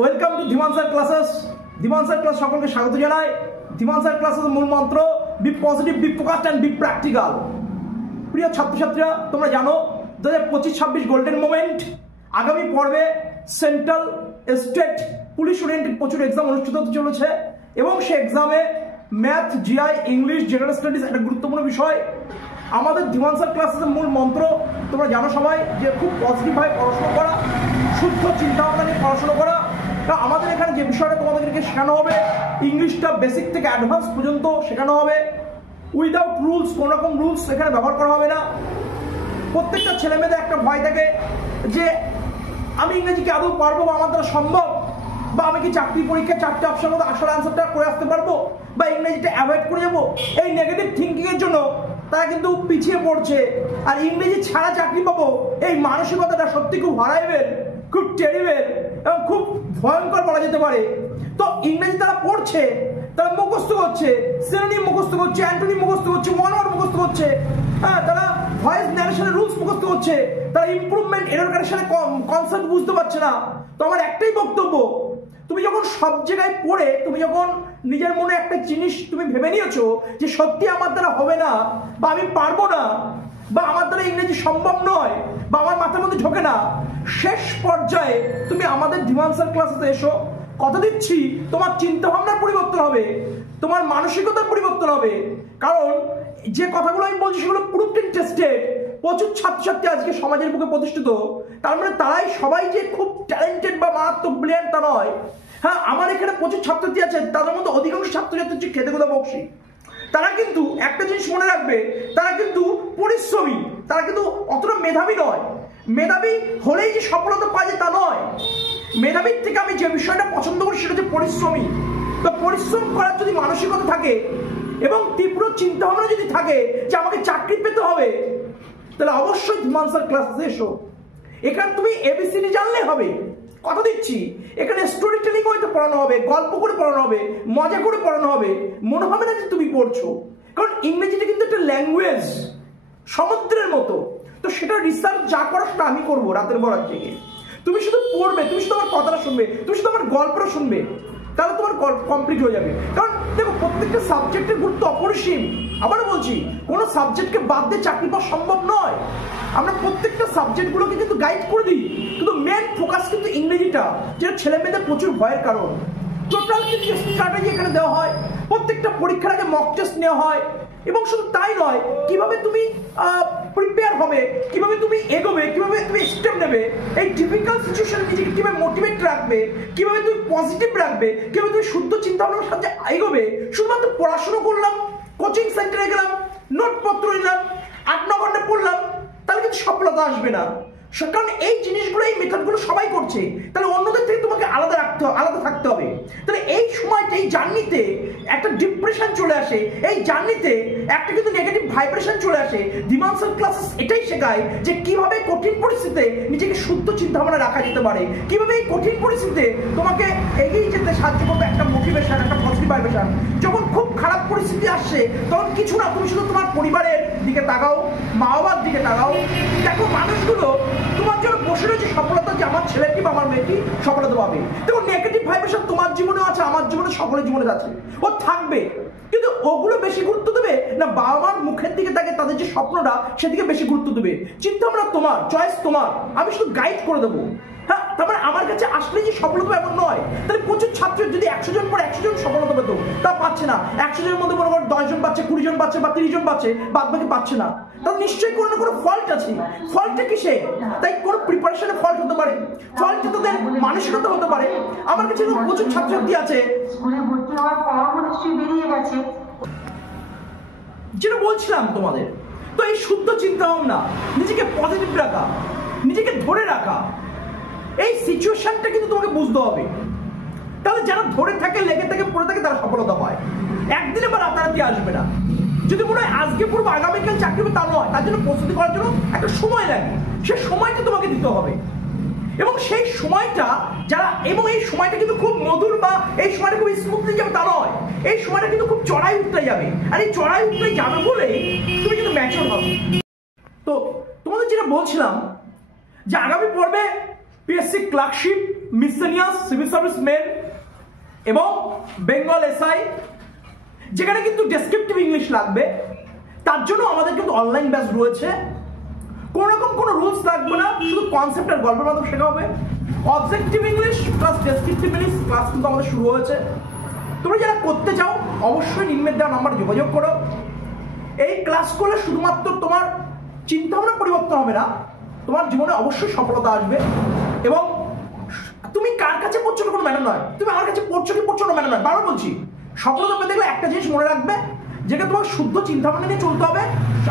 Welcome to Dhiman sir classes. Dhiman sir class সকলকে স্বাগত জানাই। ধীমান স্যার ক্লাসের মূল মন্ত্র be positive, be focused and be practical. প্রিয় ছাত্রছাত্রীরা, তোমরা জানো 2025-26 গোল্ডেন মোমেন্ট। আগামী পর্বে সেন্ট্রাল স্টেট পুলিশ ওরিয়েন্টেড প্রচুর এক্সাম অনুষ্ঠিত হতে চলেছে এবং সে এক্সামে math, GI, English, general studies একটা গুরুত্বপূর্ণ বিষয়। আমাদের ধীমান স্যার ক্লাসের মূল মন্ত্র তোমরা জানো সবাই যে খুব পজিটিভভাবে পড়াশোনা করা, শুদ্ধ চিন্তাভাবনা নিয়ে পড়াশোনা করা। আমাদের এখানে যে বিষয়টা তোমাদেরকে শেখানো হবে, ইংলিশটা বেসিক থেকে অ্যাডভান্স পর্যন্ত শেখানো হবে উইদাউট রুলস। কোনো রকম রুলস এখানে ব্যবহার করা হবে না। প্রত্যেকটা ছেলে মেয়েদের একটা ভয় থাকে যে আমি ইংরেজিকে আদৌ পারবো বা আমার দ্বারা সম্ভব, বা আমি কি চাকরি পরীক্ষায় 4টে অপশনের মধ্যে আসল অ্যান্সারটা করে আসতে পারবো, বা ইংরেজিটা অ্যাভয়েড করে যাবো। এই নেগেটিভ থিঙ্কিংয়ের জন্য তারা কিন্তু পিছিয়ে পড়ছে। আর ইংরেজি ছাড়া চাকরি পাবো, এই মানসিকতাটা সত্যি খুব হরাইবেল, খুব টেরিবেল এবং খুব ভয়ঙ্কর বলা যেতে পারে। তো ইংরেজি তারা পড়ছে, তারা মুখস্থ করছে, সিনোনিম মুখস্থ করছে, অ্যান্টোনিম মুখস্থ করছে, মনোয়ার্ড মুখস্থ করছে, তারা ভয়েস ন্যারেশনের রুলস মুখস্থ করছে, তারা ইমপ্রুভমেন্ট এরর কারেকশনের কনসেপ্ট বুঝতে পারছে না। তো আমার একটাই বক্তব্য, তুমি যখন সব জায়গায় পড়ে তুমি যখন নিজের মনে একটা জিনিস তুমি ভেবে নিয়েছো যে সত্যি আমার দ্বারা হবে না, বা আমি পারবো না, বা আমার দ্বারা ইংরেজি সম্ভব নয়, বা আমার মাথার মধ্যে ঢোকে না, শেষ পর্যায়ে তুমি আমাদের ধীমান স্যার ক্লাসে এসো। কথা দিচ্ছি তোমার চিন্তা ভাবনার পরিবর্তন হবে, তোমার মানসিকতার পরিবর্তন হবে। কারণ যে কথাগুলো আমি বলছি সেগুলো প্রুভড এন্ড টেস্টেড। প্রচুর ছাত্রছাত্রী আজকে সমাজের বুকে প্রতিষ্ঠিত, তার মানে তারাই সবাই যে খুব ট্যালেন্টেড বা মারাত্মক ব্রিলিয়ান্ট তা নয়। হ্যাঁ, আমার এখানে প্রচুর ছাত্রছাত্রী আছে, তাদের মধ্যে অধিকাংশ ছাত্রছাত্রী হচ্ছে খেতে খুদে বকশি। তারা কিন্তু একটা জিনিস মনে রাখবে, তারা কিন্তু পরিশ্রমী, তারা কিন্তু অতটা মেধাবী নয়। মেধাবী হলেই যে সফলতা পাওয়া যায় তা নয়। মেধাবীর থেকে আমি যে বিষয়টা পছন্দ করি সেটা হচ্ছে পরিশ্রমী। তো পরিশ্রম করার যদি মানসিকতা থাকে এবং তীব্র চিন্তা ভাবনা যদি থাকে যে আমাকে চাকরি পেতে হবে, তাহলে অবশ্যই ধীমান স্যার ক্লাসে এসো। এখানে তুমি এবিসিডি জানলে হবে, কথা দিচ্ছি। এখানে স্টোরি টেলিং হয়তো পড়ানো হবে, গল্প করে পড়ানো হবে, মজা করে পড়ানো হবে। মনে হবে না যে তুমি পড়ছো, কারণ ইংরেজিটা কিন্তু একটা ল্যাঙ্গুয়েজ, সমুদ্রের মতো। তো সেটা রিসার্চ যা করো সেটা আমি করবো রাতের পর রাত থেকে। তুমি শুধু পড়বে, তুমি শুধু আমার কথাটা শুনবে, তুমি শুধু আমার গল্পটা শুনবে, তাহলে তোমার কমপ্লিট হয়ে যাবে। কারণ দেখো, প্রত্যেকটা সাবজেক্টের গুরুত্ব অপরিসীম। আবারও বলছি, কোনো সাবজেক্টকে বাদ দিয়ে চাকরি পাওয়া সম্ভব নয়। আমরা প্রত্যেকটা সাবজেক্টগুলোকে কিন্তু গাইড করে দিই, কিন্তু মেন ফোকাস কিন্তু ইংরেজিটা, যেটা ছেলে মেয়েদের প্রচুর ভয়ের কারণ। টোটাল কিন্তু স্ট্র্যাটেজি এখানে দেওয়া হয়, প্রত্যেকটা পরীক্ষার আগে মক টেস্ট নেওয়া হয়। এবং শুধু তাই নয়, কিভাবে তুমি প্রিপেয়ার হবে, কিভাবে তুমি এগোবে, কিভাবে তুমি স্টেপ নেবে, এই ডিফিকাল্ট সিচুয়েশনে নিজেকে কিভাবে মোটিভেট রাখবে, কিভাবে তুমি পজিটিভ রাখবে, কিভাবে তুমি শুদ্ধ চিন্তা ভাবনার সাথে এগোবে। শুধুমাত্র পড়াশোনা করলাম, কোচিং সেন্টারে গেলাম, নোটপত্র নিলাম, 8-9 ঘন্টা পড়লাম, তাহলে কিন্তু সফলতা আসবে না। কারণ এই জিনিসগুলো, এই মেথডগুলো সবাই করছে, তাহলে অন্যদের থেকে তোমাকে আলাদা থাকতে হবে। তাহলে এই সময়টা, এই জার্নিতে একটা ডিপ্রেশন চলে আসে, এই জার্নিতে একটা কিন্তু নেগেটিভ ভাইব্রেশন চলে আসে। ধীমান স্যার ক্লাসেস এটাই শেখায় যে কিভাবে কঠিন পরিস্থিতিতে নিজেকে শুদ্ধ চিন্তা ভাবনা রাখা যেতে পারে, কিভাবে এই কঠিন পরিস্থিতিতে তোমাকে এগিয়ে যেতে সাহায্য করবে একটা মোটিভেশন, একটা পজিটিভ ভাইব্রেশন। যখন খুব খারাপ পরিস্থিতি আসছে তখন কিছু না, তুমি শুধু তোমার পরিবারের দিকে তাকাও, মা বাবার দিকে তাকাও, দেখো মানুষগুলো তোমার জন্য বসে রয়েছে সফলতা, যে আমার ছেলেটি বা আমার মেয়েটি সফলতা পাবে। দেখো, নেগেটিভ ভাইব্রেশন তোমার জীবনে আছে, আমার জীবনে, সকলের জীবনে আছে, ও থাকবে। কিন্তু ওগুলো বেশি গুরুত্ব দেবে না বাবা মার মুখের দিকে তাকে, তাদের যে স্বপ্নটা সেদিকে বেশি গুরুত্ব দেবে। চিন্তা ভাবনা তোমার, চয়েস তোমার, আমি শুধু গাইড করে দেবো। হ্যাঁ, তারপরে আমার কাছে আসলে যে সফলতা এমন নয়। তাহলে প্রচুর ছাত্র যদি 100 জন পর 100 জন সফলতা পেত, তা পাচ্ছে না। 100 জনের মধ্যে মনে করো 10 জন পাচ্ছে, 20 জন পাচ্ছে, বা 30 জন পাচ্ছে, বাদ বাকি পাচ্ছে না। তাহলে নিশ্চয়ই কোনো না কোনো ফল্ট আছে। ফল্টটা কিসে? তাই কোনো প্রিপারেশনে ফল্ট হতে পারে, ফল্টটা তাদের মানসিকতা হতে পারে। আমার কাছে প্রচুর ছাত্রছাত্রী আছে, যেটা বলছিলাম তোমাদের। তো এই শুদ্ধ চিন্তা ভাবনা, নিজেকে পজিটিভ রাখা, নিজেকে ধরে রাখা, এই সিচুয়েশনটা কিন্তু তোমাকে বুঝতে হবে। তাহলে যারা ধরে থাকে, লেগে থাকে, পড়ে থাকে, তারা সফলতা পায়। একদিনে বা রাতারাতি আসবে না। যদি মনে হয় আজকে পড়বো আগামীকাল চাকরি হবে, তা নয়। তার জন্য প্রস্তুতি করার জন্য একটা সময় লাগে, সেই সময়টা তোমাকে দিতে হবে। এবং সেই সময়টা যারা, এবং এই সময়টা কিন্তু খুব মধুর বা এই সময়টা খুব স্মুথলি যাবে তা নয়। এই সময়টা কিন্তু খুব চড়াই উঠতে যাবে, আর এই চড়াই উঠতে যাবে বলে তুমি কিন্তু ম্যাচিওর হবে। তো তোমাদের যেটা বলছিলাম যে আগামী পর্বে PSC clerkship, miscellaneous civil service main এবং বেঙ্গল এসআই, যেখানে কিন্তু ডেসক্রিপটিভ ইংলিশ লাগবে। তার জন্য আমাদের কিন্তু অনলাইন ব্যাচ রয়েছে। কোনো রকম কোনো রুলস লাগবে না, শুধু কনসেপ্ট আর গল্পের মাধ্যমে শেখা হবে। Objective English plus descriptive English class কিন্তু আমাদের শুরু হয়েছে। তোমরা যারা করতে চাও অবশ্যই নিম্নের দেওয়া নাম্বারে যোগাযোগ করো। এই ক্লাস করলে শুধুমাত্র তোমার চিন্তাভাবনা পরিবর্তন হবে না, তোমার জীবনে অবশ্যই সফলতা আসবে। এবং তুমি কার কাছে পড়ছো কোনো ম্যাটার নয়, তুমি আমার কাছে পড়ছো কি পড়ছো না ম্যাটার নয়। বারবার বলছি, সফলতা পেতে গেলে একটা জিনিস মনে রাখবে, যেটা তোমার শুদ্ধ চিন্তাভাবনা নিয়ে চলতে হবে।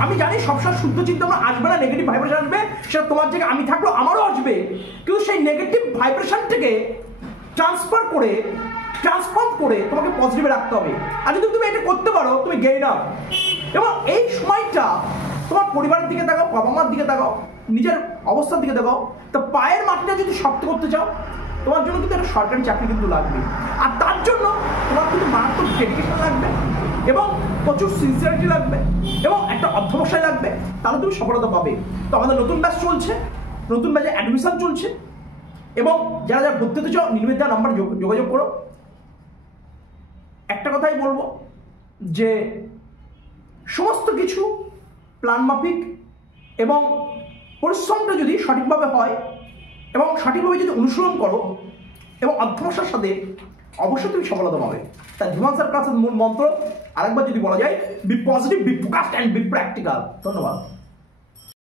আমি জানি সবসময় শুদ্ধ চিন্তাভাবনা আসবে না, নেগেটিভ ভাইব্রেশন আসবে, সেটা তোমার জায়গায় আমি থাকলেও আমারও আসবে। কিন্তু সেই নেগেটিভ ভাইব্রেশনটাকে ট্রান্সফর্ম করে তোমাকে পজিটিভে রাখতে হবে। আর যদি তুমি এটা করতে পারো, তুমি গেইনার। এবং এই সময়টা তোমার পরিবারের দিকে তাকাও, বাবা মার দিকে তাকাও, নিজের অবস্থার দিকে তাকাও। তো পায়ের মাটিটা যদি শক্ত করতে চাও, তোমার জন্য কিন্তু একটা সরকারি চাকরি কিন্তু লাগবে। আর তার জন্য তোমার কিন্তু মারাত্মক ডেডিকেশন লাগবে এবং প্রচুর সিনসিয়ারিটি লাগবে এবং একটা অধ্যবসায় লাগবে, তাহলে তুমি সফলতা পাবে। তো আমাদের নতুন ব্যাচ চলছে, নতুন ব্যাচে অ্যাডমিশন চলছে। এবং যারা যারা ভর্তি হতে চাও নিম্নের দেওয়া নাম্বারে যোগাযোগ করো। একটা কথাই বলবো যে সমস্ত কিছু প্ল্যান মাফিক এবং পরিশ্রমটা যদি সঠিকভাবে হয় এবং সঠিকভাবে যদি অনুসরণ করো এবং অধ্যবসায়ের সাথে, অবশ্যই তুমি সফলতা পাবে। তাই ধীমান স্যার ক্লাসের মূল মন্ত্র আরেকবার যদি বলা যায়, be positive, be focused and be practical. ধন্যবাদ।